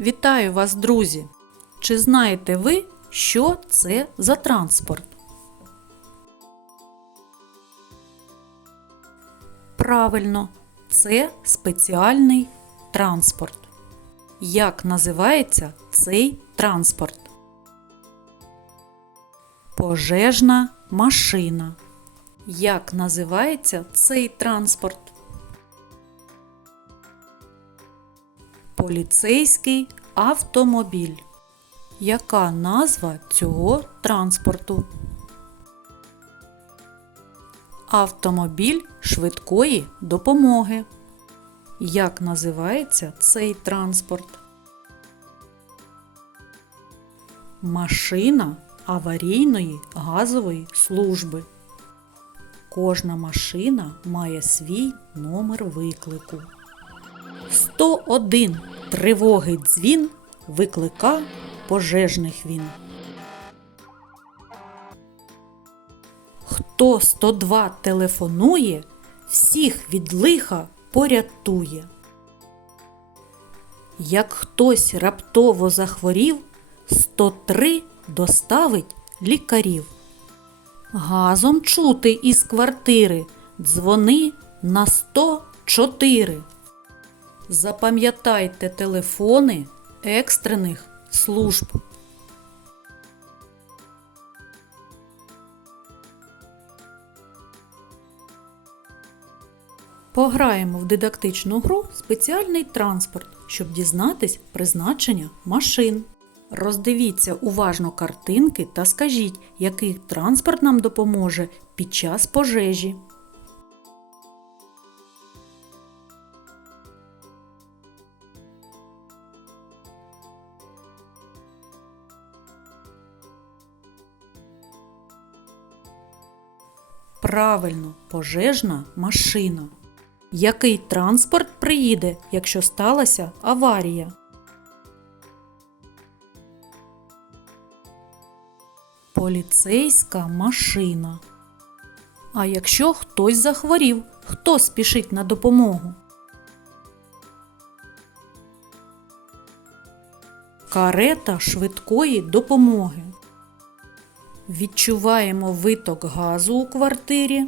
Вітаю вас, друзі! Чи знаєте ви, що це за транспорт? Правильно, це спеціальний транспорт. Як називається цей транспорт? Пожежна машина. Як називається цей транспорт? Поліцейський автомобіль. Яка назва цього транспорту? Автомобіль швидкої допомоги. Як називається цей транспорт? Машина аварійної газової служби. Кожна машина має свій номер виклику. 101 тривоги дзвін виклика пожежних він. Хто 102 телефонує, всіх від лиха порятує. Як хтось раптово захворів, 103 доставить лікарів. Газом чути із квартири дзвони на 104. Запам'ятайте телефони екстрених служб. Пограємо в дидактичну гру спеціальний транспорт, щоб дізнатись призначення машин. Роздивіться уважно картинки та скажіть, який транспорт нам допоможе під час пожежі. Правильно, пожежна машина. Який транспорт приїде, якщо сталася аварія? Поліцейська машина. А якщо хтось захворів, хто спішить на допомогу? Карета швидкої допомоги. Відчуваємо виток газу у квартирі.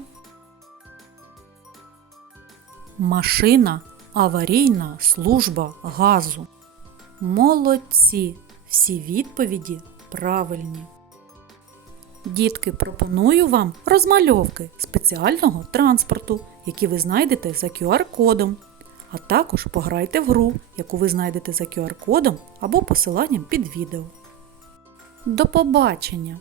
Машина аварійна служба газу. Молодці! Всі відповіді правильні. Дітки, пропоную вам розмальовки спеціального транспорту, які ви знайдете за QR-кодом. А також пограйте в гру, яку ви знайдете за QR-кодом або посиланням під відео. До побачення!